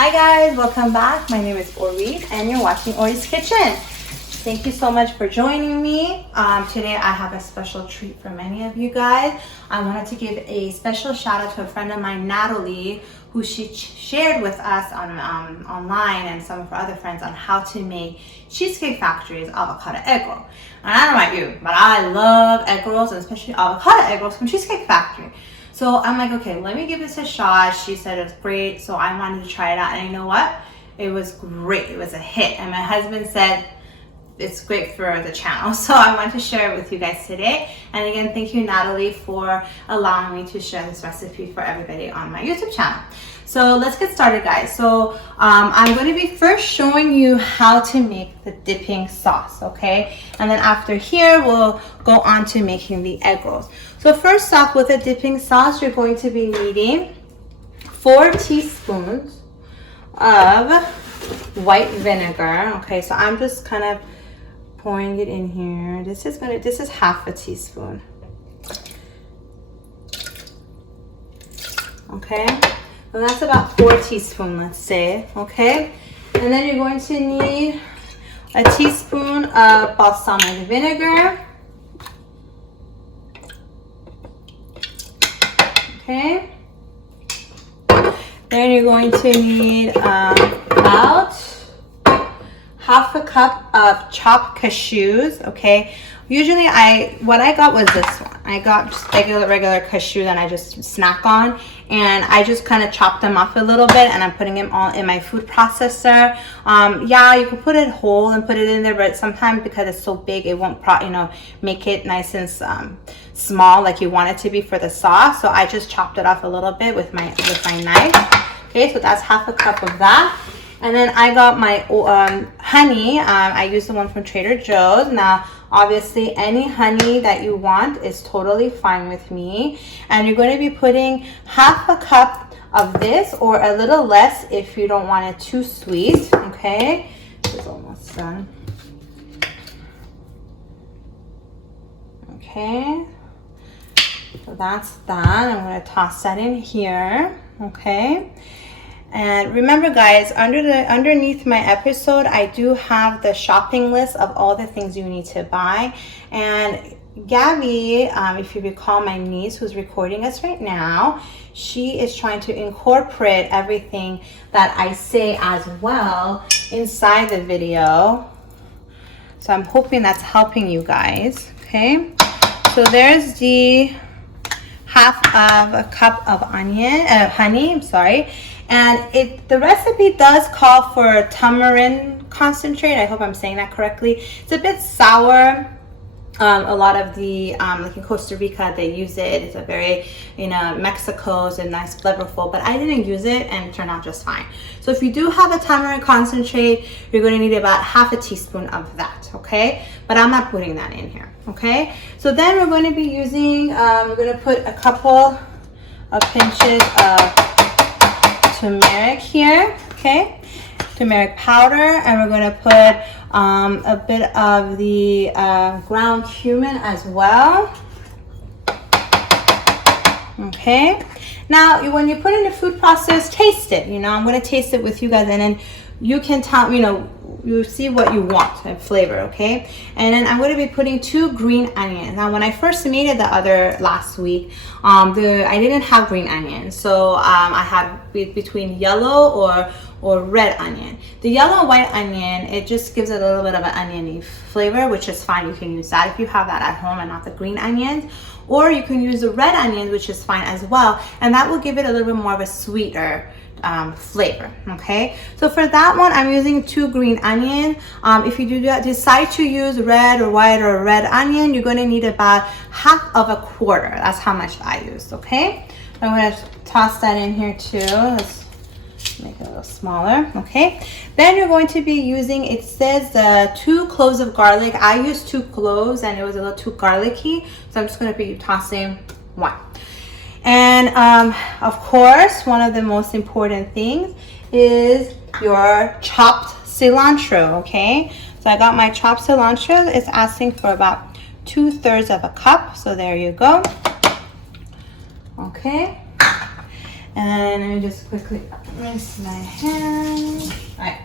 Hi guys, welcome back. My name is Ori and you're watching Ori's Kitchen. Thank you so much for joining me. Today I have a special treat for many of you guys. I wanted to give a special shout out to a friend of mine, Natalie, who she shared with us on online and some of her other friends on how to make Cheesecake Factory's avocado egg roll. And I don't know about you, but I love egg rolls and especially avocado egg rolls from Cheesecake Factory. So I'm like, okay, let me give this a shot. She said it was great, so I wanted to try it out. And you know what? It was great. It was a hit. And my husband said it's great for the channel. So I want to share it with you guys today. And again, thank you, Natalie, for allowing me to share this recipe for everybody on my YouTube channel. So let's get started, guys. So I'm going to be first showing you how to make the dipping sauce, okay? And then after here, we'll go on to making the egg rolls. So first off, with the dipping sauce, you're going to be needing 4 teaspoons of white vinegar. Okay, so I'm just kind of pouring it in here. This is half a teaspoon. Okay, and that's about 4 teaspoons, let's say. Okay, and then you're going to need a teaspoon of balsamic vinegar. Okay, then you're going to need about half a cup of chopped cashews. Okay, usually what I got was this one. I got just regular cashews and I just snack on, and I just kind of chopped them off a little bit and I'm putting them all in my food processor. Yeah, you can put it whole and put it in there, but sometimes because it's so big it won't make it nice and small like you want it to be for the sauce. So I just chopped it off a little bit with my knife. Okay, so that's half a cup of that. And then I got my honey. I used the one from Trader Joe's. Now, obviously, any honey that you want is totally fine with me. And you're going to be putting half a cup of this or a little less if you don't want it too sweet. Okay, this is almost done. Okay, so that's that. I'm going to toss that in here. Okay. And remember, guys, underneath my episode, I do have the shopping list of all the things you need to buy. And Gabby, if you recall, my niece who's recording us right now, she is trying to incorporate everything that I say as well inside the video. So I'm hoping that's helping you guys. Okay, so there's the half of a cup of honey, I'm sorry. And the recipe does call for tamarind concentrate. I hope I'm saying that correctly. It's a bit sour. A lot of the, like in Costa Rica, they use it. It's a very, Mexico is a nice flavorful, but I didn't use it and it turned out just fine. So if you do have a tamarind concentrate, you're going to need about half a teaspoon of that, okay? But I'm not putting that in here, okay? So then we're going to be using, we're going to put a couple of pinches of turmeric here, okay? Turmeric powder, and we're going to put a bit of the ground cumin as well. Okay, now when you put in the food process, taste it. I'm going to taste it with you guys, and then you can tell, you see what you want and flavor, okay? And then I'm going to be putting 2 green onions. Now, when I first made it last week, I didn't have green onions, so I had between yellow or red onion. The yellow and white onion, it just gives it a little bit of an oniony flavor, which is fine. You can use that if you have that at home and not the green onions, or you can use the red onions, which is fine as well, and that will give it a little bit more of a sweeter flavor. Okay, so for that one I'm using 2 green onion. If you decide to use red or white or red onion, you're going to need about half of a quarter. That's how much I used. Okay, I'm going to toss that in here too. Let's make it a little smaller. Okay, then you're going to be using, it says 2 cloves of garlic. I used 2 cloves and it was a little too garlicky, so I'm just going to be tossing 1. And of course, one of the most important things is your chopped cilantro. Okay, so I got my chopped cilantro. It's asking for about 2/3 of a cup, so there you go. Okay, And let me just quickly rinse my hands. All right.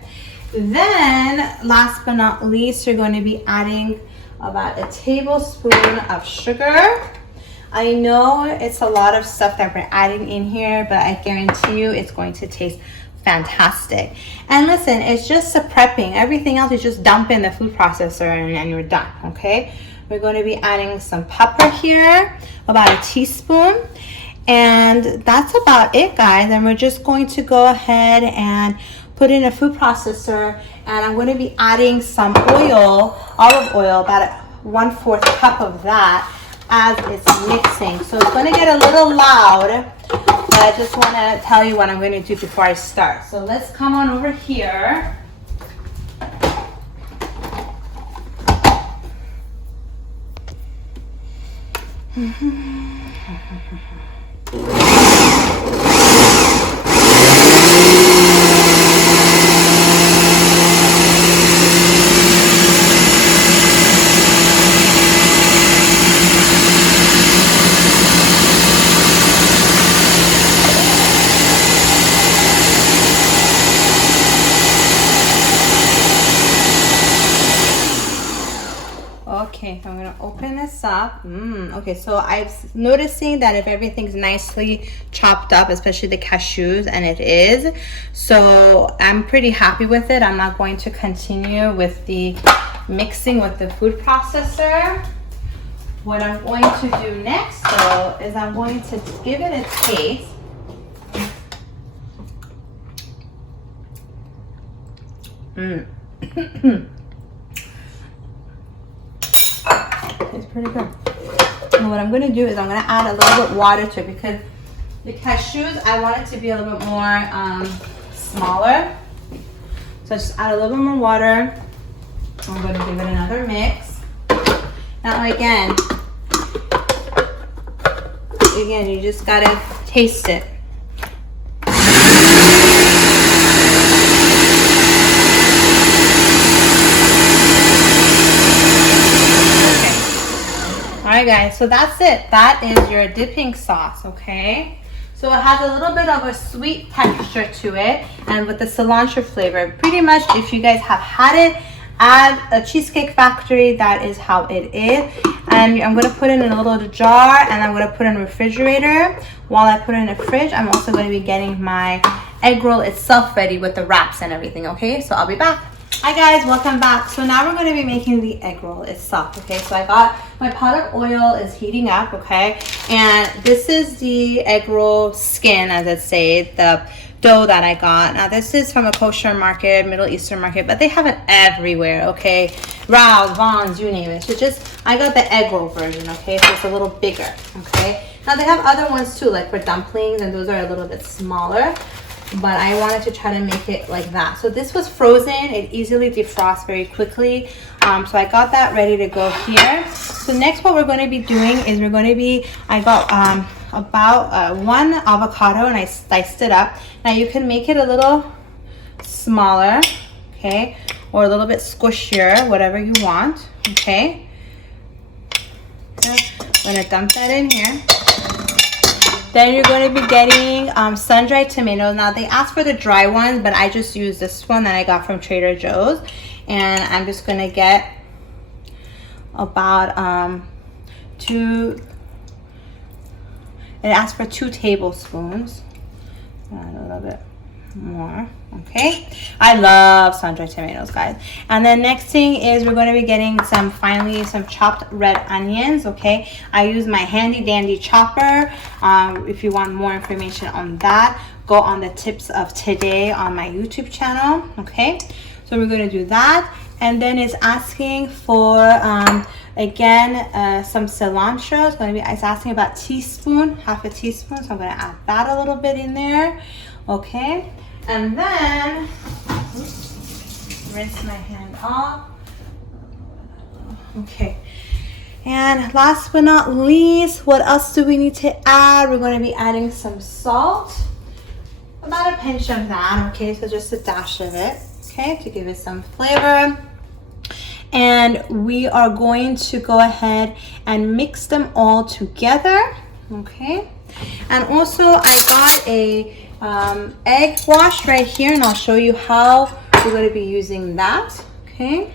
Then, last but not least, you're going to be adding about a tablespoon of sugar. I know it's a lot of stuff that we're adding in here, but I guarantee you it's going to taste fantastic. And listen, it's just a prepping. Everything else is just dump in the food processor and you're done, okay? We're going to be adding some pepper here, about a teaspoon. And that's about it, guys. And we're just going to go ahead and put in a food processor, and I'm going to be adding some oil, olive oil, about a 1/4 cup of that as it's mixing. So it's going to get a little loud, but I just want to tell you what I'm going to do before I start. So let's come on over here. Okay, I'm gonna open this up. Okay, so I'm noticing that if everything's nicely chopped up, especially the cashews, and it is, so I'm pretty happy with it. I'm not going to continue with the mixing with the food processor. What I'm going to do next, though, is I'm going to give it a taste. It's pretty good. And what I'm going to do is I'm going to add a little bit water to it, because the cashews, I want it to be a little bit more smaller. So just add a little bit more water. I'm going to give it another mix. Now again, you just got to taste it. Alright guys, so that's it. That is your dipping sauce, okay? So it has a little bit of a sweet texture to it, and with the cilantro flavor. Pretty much, if you guys have had it at a Cheesecake Factory, that is how it is. And I'm going to put it in a little jar, and I'm going to put it in the refrigerator. While I put it in the fridge, I'm also going to be getting my egg roll itself ready with the wraps and everything, okay? So I'll be back. Hi guys, welcome back. So now we're going to be making the egg roll itself, okay? So I got my pot of oil is heating up, okay? And this is the egg roll skin, as I say, the dough that I got. Now this is from a kosher market, Middle Eastern market, but they have it everywhere, okay? Rouse, Vaughn's, you name it. So I got the egg roll version, okay? So it's a little bigger, okay? Now they have other ones too, like for dumplings, and those are a little bit smaller. But I wanted to try to make it like that. So this was frozen. It easily defrosts very quickly. So I got that ready to go here. So next what we're going to be doing is I got about one avocado, and I sliced it up. Now you can make it a little smaller, okay? Or a little bit squishier, whatever you want, okay? I'm going to dump that in here. Then you're going to be getting sun-dried tomatoes. Now they asked for the dry ones, but I just used this one that I got from Trader Joe's. And I'm just going to get about it asked for 2 tablespoons. Add a little bit more, okay? I love sun-dried tomatoes, guys. And then next thing is we're going to be getting some chopped red onions, okay? I use my handy dandy chopper. If you want more information on that, go on the tips of today on my YouTube channel, okay? So we're going to do that. And then it's asking for again some cilantro. It's asking about half a teaspoon, so I'm going to add that a little bit in there, okay? And then rinse my hand off. Okay. And last but not least, what else do we need to add? We're going to be adding some salt. About a pinch of that, okay? So just a dash of it, okay? To give it some flavor. And we are going to go ahead and mix them all together, Okay, and also I got a egg wash right here, and I'll show you how we're going to be using that. Okay,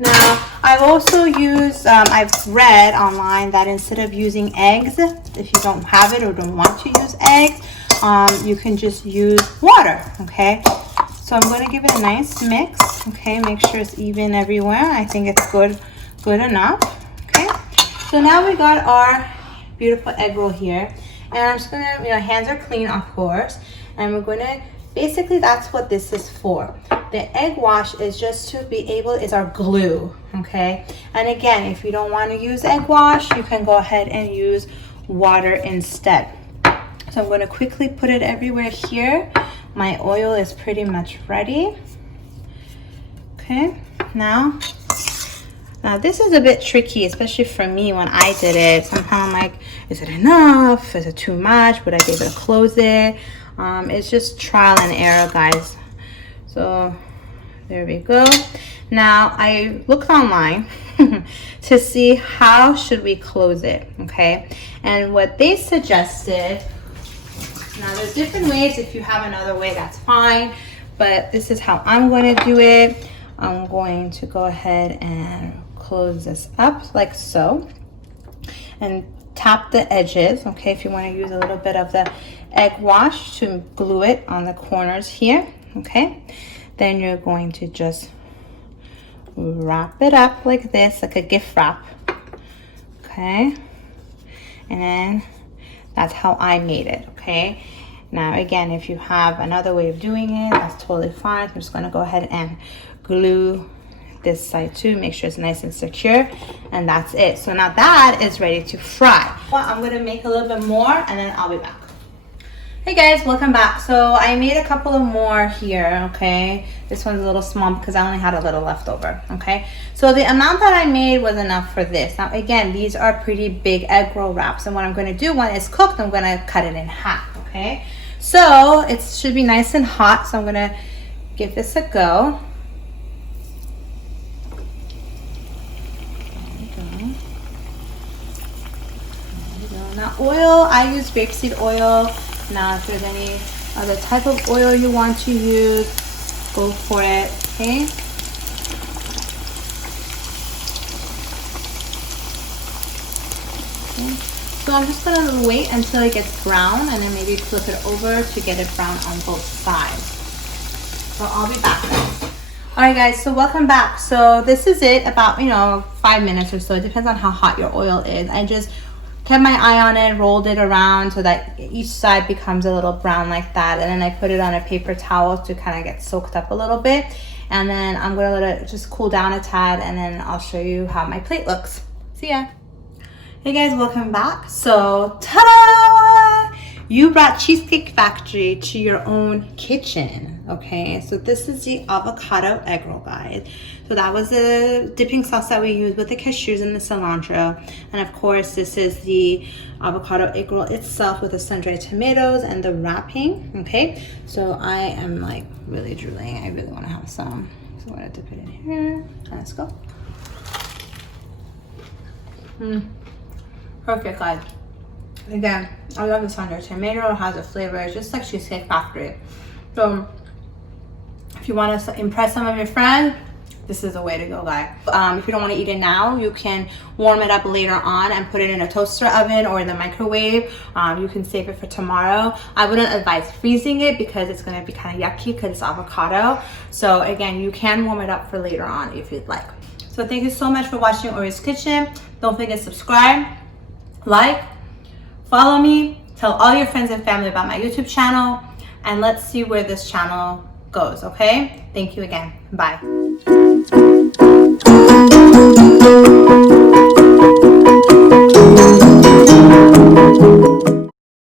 now I've also used I've read online that instead of using eggs, if you don't have it or don't want to use eggs, you can just use water. Okay, so I'm going to give it a nice mix. Okay, make sure it's even everywhere. I think it's good enough. Okay, so now we got our beautiful egg roll here, and I'm just gonna, hands are clean, of course, and we're gonna, basically that's what this is for. The egg wash is just to be able, is our glue. Okay, and again, if you don't want to use egg wash, you can go ahead and use water instead. So I'm going to quickly put it everywhere here. My oil is pretty much ready. Okay, now this is a bit tricky, especially for me when I did it. Sometimes I'm like, is it enough? Is it too much? Would I be able to close it? It's just trial and error, guys. So there we go. Now I looked online to see how should we close it, okay? And what they suggested, now there's different ways. If you have another way, that's fine. But this is how I'm going to do it. I'm going to go ahead and close this up like so, and tap the edges. Okay, if you want to use a little bit of the egg wash to glue it on the corners here. Okay, then you're going to just wrap it up like this, like a gift wrap. Okay, and that's how I made it. Okay, now again, if you have another way of doing it, that's totally fine. I'm just going to go ahead and glue this side too, make sure it's nice and secure, and that's it. So now that is ready to fry. Well, I'm gonna make a little bit more and then I'll be back. Hey guys, welcome back. So I made a couple of more here. Okay, this one's a little small because I only had a little left over. Okay, so the amount that I made was enough for this. Now again, these are pretty big egg roll wraps, and what I'm going to do when it's cooked, I'm going to cut it in half. Okay, so it should be nice and hot, so I'm going to give this a go. Now oil, I use rapeseed oil. Now if there's any other type of oil you want to use, go for it. Okay, so I'm just gonna wait until it gets brown, and then maybe flip it over to get it brown on both sides. So I'll be back then. Alright guys, so welcome back. So this is it, about 5 minutes or so. It depends on how hot your oil is. I just kept my eye on it, rolled it around so that each side becomes a little brown like that, and then I put it on a paper towel to kind of get soaked up a little bit, and then I'm gonna let it just cool down a tad, and then I'll show you how my plate looks. See ya. Hey guys, welcome back. So ta-da! You brought Cheesecake Factory to your own kitchen. Okay, so this is the avocado egg roll, guys. So that was the dipping sauce that we used with the cashews and the cilantro, and of course this is the avocado egg roll itself with the sun-dried tomatoes and the wrapping. Okay, so I am like really drooling. I really want to have some, so I'm gonna dip it in here. Let's go. Perfect, guys. Again, I love the sun-dried tomato. It has a flavor. It's just like Cheesecake Factory. So if you want to impress some of your friends, this is the way to go, guys. If you don't want to eat it now, you can warm it up later on and put it in a toaster oven or in the microwave. You can save it for tomorrow. I wouldn't advise freezing it because it's going to be kind of yucky because it's avocado. So again, you can warm it up for later on if you'd like. So thank you so much for watching Ori's Kitchen. Don't forget to subscribe, like, follow me, tell all your friends and family about my YouTube channel, and let's see where this channel goes, okay? Thank you again. Bye.